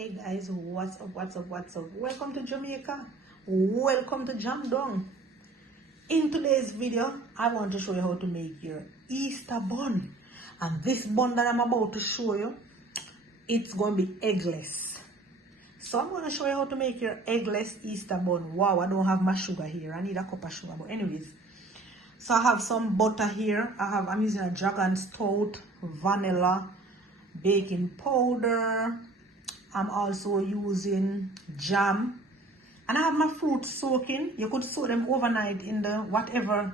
Hey guys, what's up, what's up, what's up? Welcome to Jamaica. Welcome to Jam Dong. In today's video, I want to show you how to make your Easter bun. And this bun that I'm about to show you, it's going to be eggless. So I'm going to show you how to make your eggless Easter bun. Wow, I don't have my sugar here. I need a cup of sugar. But anyways, so I have some butter here. I'm using a Dragon Stout, vanilla, baking powder. I'm also using jam, and I have my fruits soaking. You could soak them overnight in the whatever.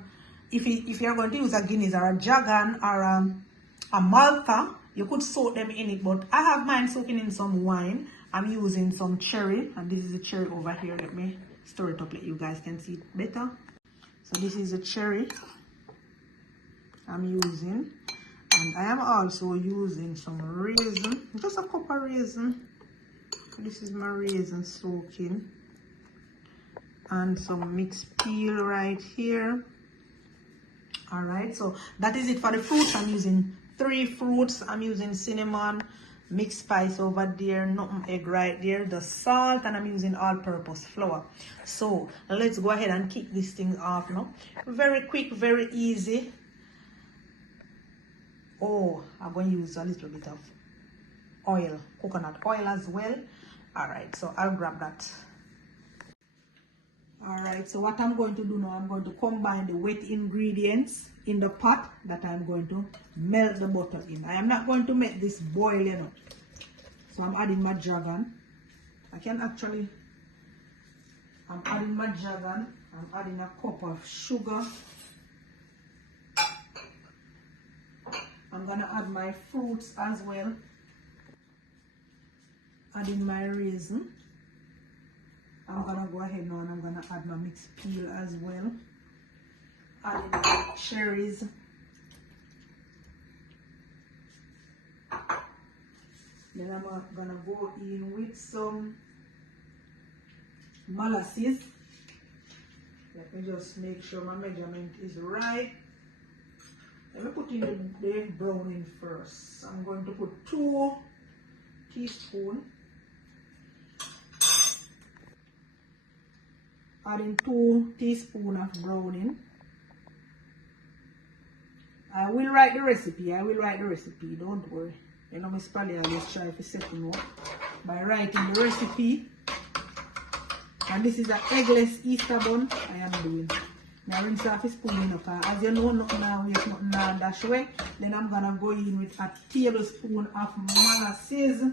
If you're going to use a Guinness or a Dragon or a Malta, you could soak them in it. But I have mine soaking in some wine. I'm using some cherry, and this is the cherry over here. Let me stir it up so you guys can see it better. So this is the cherry I'm using, and I am also using some raisin, just a cup of raisin. This is my raisin soaking, and some mixed peel right here. All right, so that is it for the fruits. I'm using 3 fruits. I'm using cinnamon, mixed spice over there, nutmeg right there, the salt, and I'm using all-purpose flour. So let's go ahead and kick this thing off now. Very quick, very easy. Oh, I'm going to use a little bit of oil, coconut oil as well. All right, so I'll grab that. All right, so what I'm going to do now, I'm going to combine the wet ingredients in the pot that I'm going to melt the butter in. I am not going to make this boil, you know. So I'm adding my Dragon. I'm adding my Dragon. I'm adding a cup of sugar. I'm gonna add my fruits as well. Adding my raisin. I'm gonna go ahead now and I'm gonna add my mixed peel as well. Adding my cherries. Then I'm gonna go in with some molasses. Let me just make sure my measurement is right. Let me put in the browning first. I'm going to put 2 teaspoons. Adding 2 teaspoons of browning. I will write the recipe. Don't worry. You know, Miss Pally, I just try to set you up by writing the recipe. And this is an eggless Easter bun I am doing. Now rinse off a spoon enough. As you know, nothing now waste, nothing now dash away. Then I'm gonna go in with a tablespoon of molasses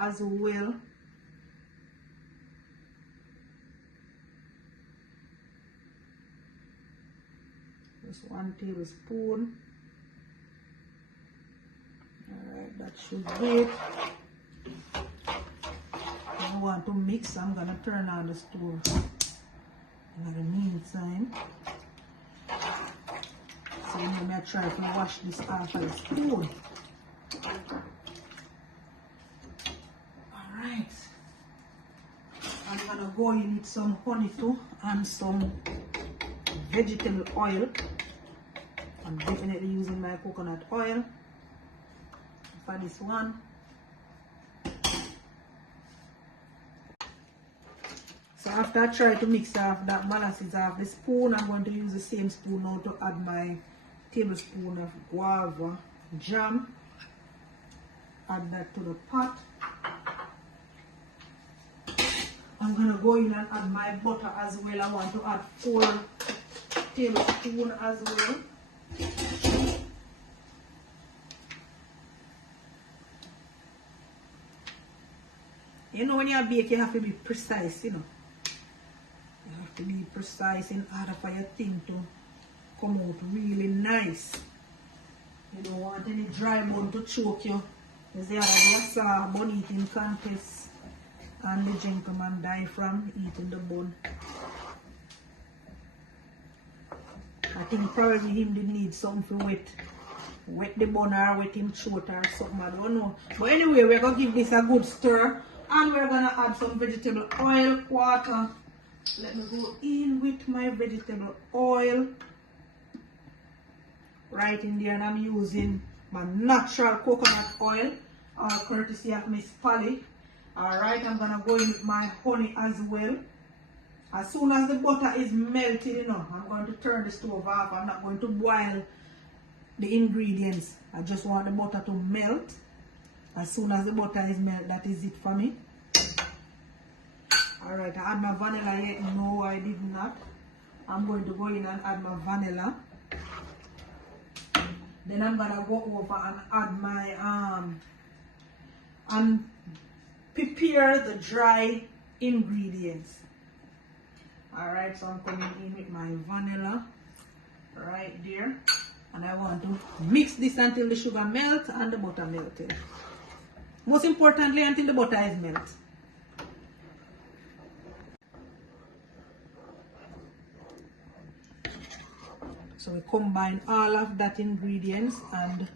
as well. Just 1 tablespoon. Alright, that should do it. If I want to mix, I'm gonna turn on the stove in the meantime. So I'm gonna try to wash this off of the spoon. Alright. I'm gonna go in with some honey too and some vegetable oil. I'm definitely using my coconut oil for this one. So after I try to mix off that molasses off the spoon, I'm going to use the same spoon now to add my tablespoon of guava jam. Add that to the pot. I'm going to go in and add my butter as well. I want to add 4 tablespoons as well. You know, when you bake, you have to be precise, you know. You have to be precise in order for your thing to come out really nice. You don't want any dry bun to choke you. There's the other bun eating contest, and the gentleman die from eating the bun. I think probably him did need something wet the bun or wet him throat or something, I don't know. But anyway, we're going to give this a good stir, and we're going to add some vegetable oil, water. Let me go in with my vegetable oil right in there, and I'm using my natural coconut oil, all courtesy of Miss Polly. Alright, I'm gonna go in with my honey as well. As soon as the butter is melted, you know, I'm going to turn the stove off. I'm not going to boil the ingredients. I just want the butter to melt. As soon as the butter is melted, that is it for me. Alright, I add my vanilla yet. No, I did not. I'm going to go in and add my vanilla. Then I'm gonna go over and add my and prepare the dry ingredients. Alright, so I'm coming in with my vanilla right there. And I want to mix this until the sugar melts and the butter melted. Most importantly, until the butter is melted. So we combine all of that ingredients and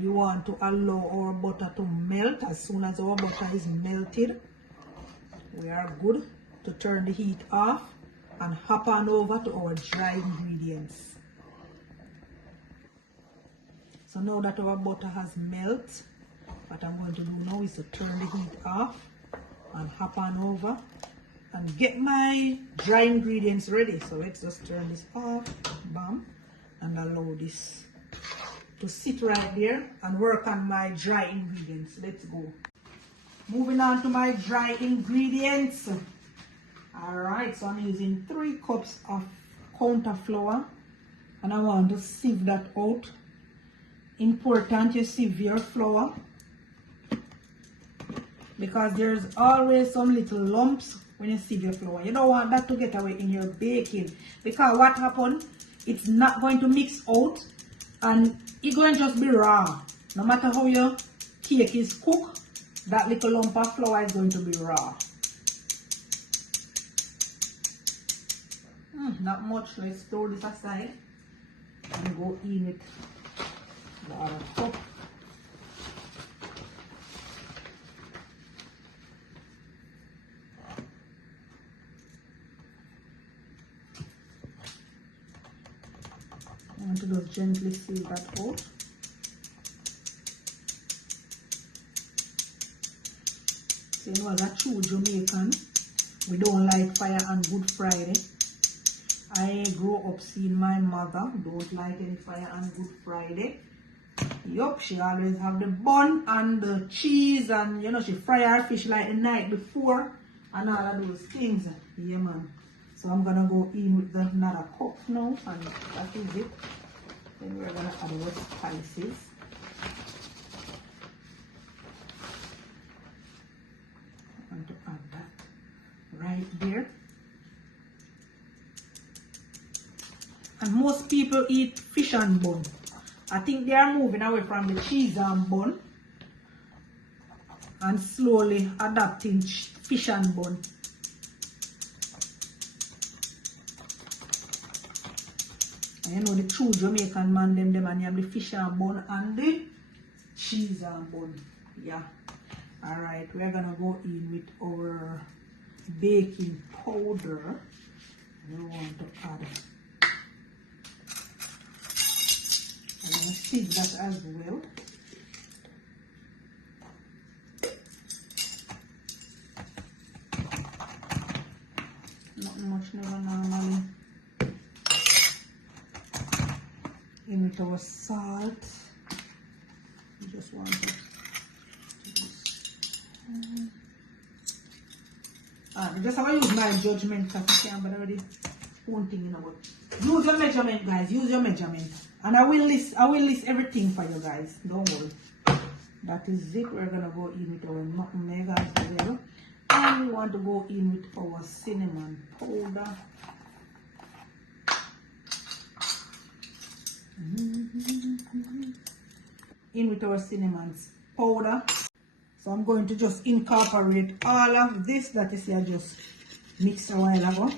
we want to allow our butter to melt. As soon as our butter is melted, we are good to turn the heat off and hop on over to our dry ingredients. So now that our butter has melted, what I'm going to do now is to turn the heat off and hop on over and get my dry ingredients ready. So let's just turn this off, bam, and allow this to sit right there and work on my dry ingredients. Let's go. Moving on to my dry ingredients. Alright, so I'm using 3 cups of counter flour and I want to sieve that out. Important you sieve your flour because there's always some little lumps when you sieve your flour. You don't want that to get away in your baking because what happens, it's not going to mix out and it's going to just be raw. No matter how your cake is cooked, that little lump of flour is going to be raw. Not much. Let's throw this aside and go in with the other cup. I want to just gently sieve that out. So you know, as a true Jamaican, we don't like fire on Good Friday. I grew up seeing my mother don't like any fire on Good Friday. Yup, she always have the bun and the cheese and you know she fry her fish like the night before and all of those things. Yeah man. So I'm gonna go in with another cup now and that is it. Then we're gonna add our spices. I want to add that right there. And most people eat fish and bun. I think they are moving away from the cheese and bun and slowly adapting fish and bun. And you know the true Jamaican man, them and you have the fish and bun and the cheese and bun. Yeah. Alright, we're gonna go in with our baking powder. We want to add I'm going to sieve that as well. Not much, never normally. In with our salt. We just want to just have to use my judgment because I can't but already one thing in about. Use your measurement, guys. Use your measurement. And I will list everything for you guys. Don't worry. That is it. We're gonna go in with our nutmeg as well. And we want to go in with our cinnamon powder. In with our cinnamon powder. So I'm going to just incorporate all of this that you see I just mixed a while ago.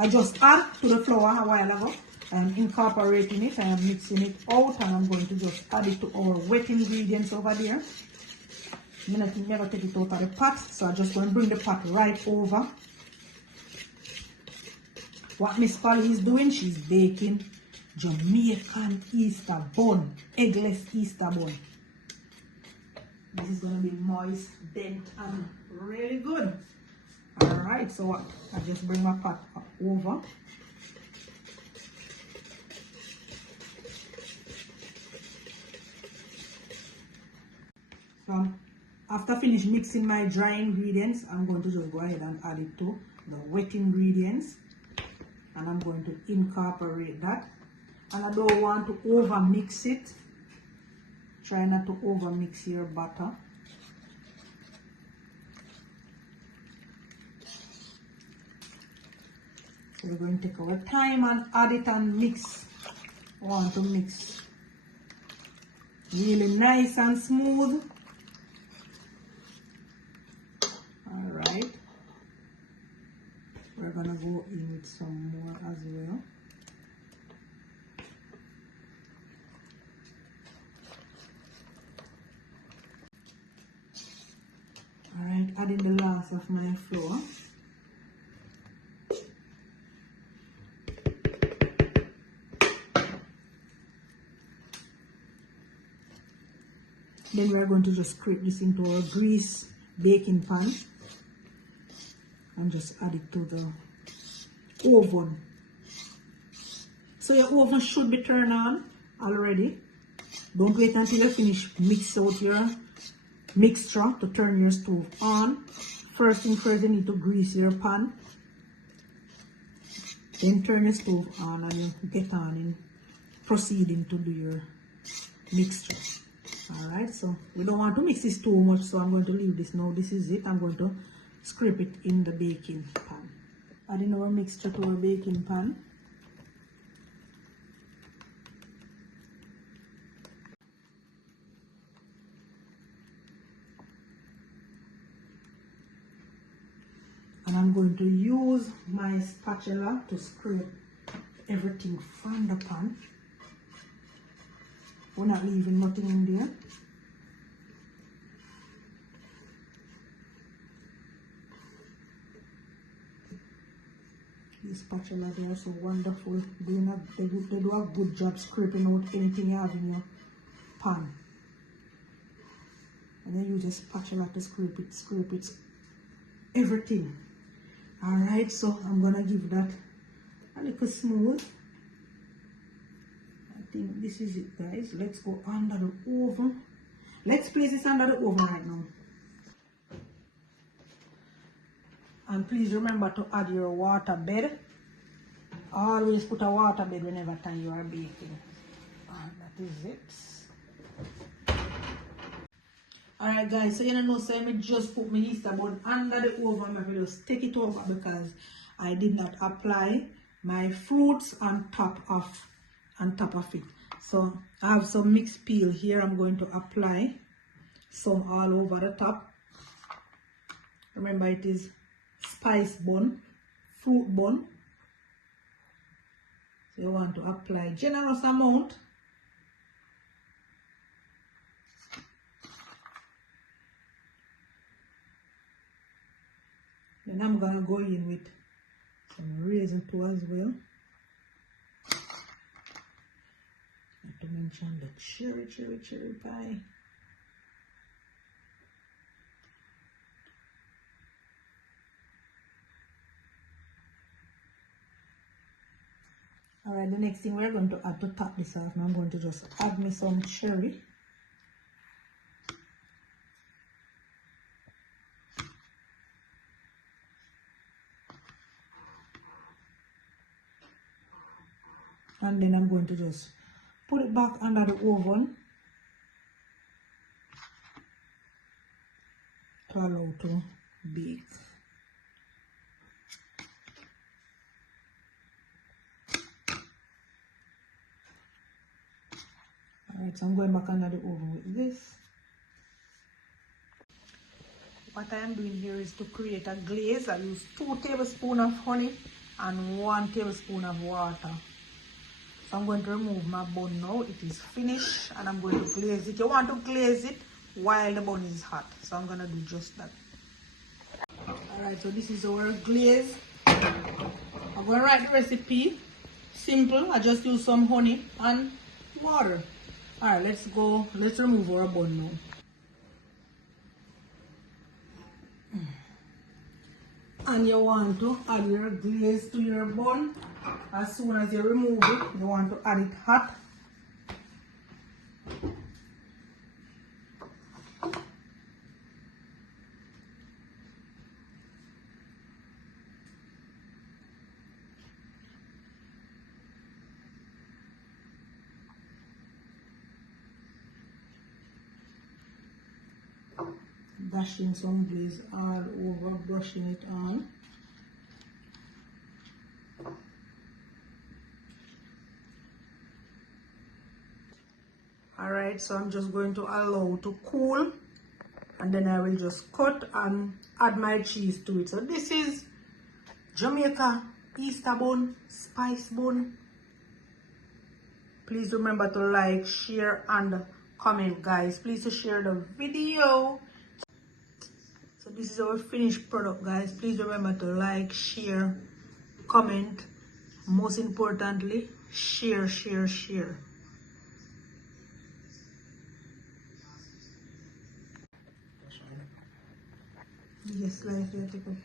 I just add to the flour a while ago. I'm incorporating it, I am mixing it out, and I'm going to just add it to our wet ingredients over there. I'm going to never take it out of the pot, so I'm just going to bring the pot right over. What Miss Polly is doing, she's baking Jamaican Easter Bun, eggless Easter Bun. This is going to be moist, dent, and really good. Alright, so what? I just bring my pot over. So after finish mixing my dry ingredients, I'm going to just go ahead and add it to the wet ingredients. And I'm going to incorporate that. And I don't want to over mix it. Try not to over mix your butter. So we're going to take our time and add it and mix. I want to mix really nice and smooth. Alright. We're gonna go in with some more as well. Alright, adding the last of my flour. Then we're going to just scrape this into our grease baking pan and just add it to the oven. So your oven should be turned on already. Don't wait until you finish mix out your mixture to turn your stove on. First thing first, you need to grease your pan. Then turn your stove on and you get on in proceeding to do your mixture. Alright, so we don't want to mix this too much, so I'm going to leave this now. This is it. I'm going to scrape it in the baking pan. Adding our mixture to our baking pan. And I'm going to use my spatula to scrape everything from the pan. We're not leaving nothing in there. These spatula, they are so wonderful. They do a good job scraping out anything you have in your pan. And then use a spatula to scrape it, everything. Alright, so I'm gonna give that a little smooth. I think this is it, guys. Let's go under the oven. Let's place this under the oven right now. And please remember to add your water bed. Always put a water bed whenever time you are baking. And that is it. Alright guys, so you know, so I just put my Easter bun under the oven. I will just take it over because I did not apply my fruits on top of it. So I have some mixed peel here. I'm going to apply some all over the top. Remember, it is spice bun, fruit bun. So you want to apply generous amount. Then I'm gonna go in with some raisin too as well. Not to mention the cherry pie. Alright, the next thing we're going to add to top this off, I'm going to just add me some cherry. And then I'm going to just put it back under the oven to allow to bake. Alright, so I'm going back under the oven with this. What I am doing here is to create a glaze. I use 2 tablespoons of honey and 1 tablespoon of water. So I'm going to remove my bun now. It is finished and I'm going to glaze it. You want to glaze it while the bun is hot. So I'm going to do just that. Alright, so this is our glaze. I'm going to write the recipe. Simple. I just use some honey and water. Alright, let's remove our bun now. And you want to add your glaze to your bun. As soon as you remove it, you want to add it hot. Dashing some glaze all over, brushing it on. Alright, so I'm just going to allow to cool, and then I will just cut and add my cheese to it. So this is Jamaica Easter bun, spice bun. Please remember to like, share and comment, guys. Please to share the video. So this is our finished product, guys. Please remember to like, share, comment. Most importantly, share. Yes, like here, take off.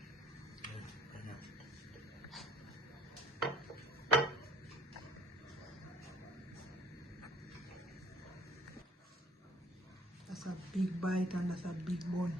That's a big bite and that's a big bun.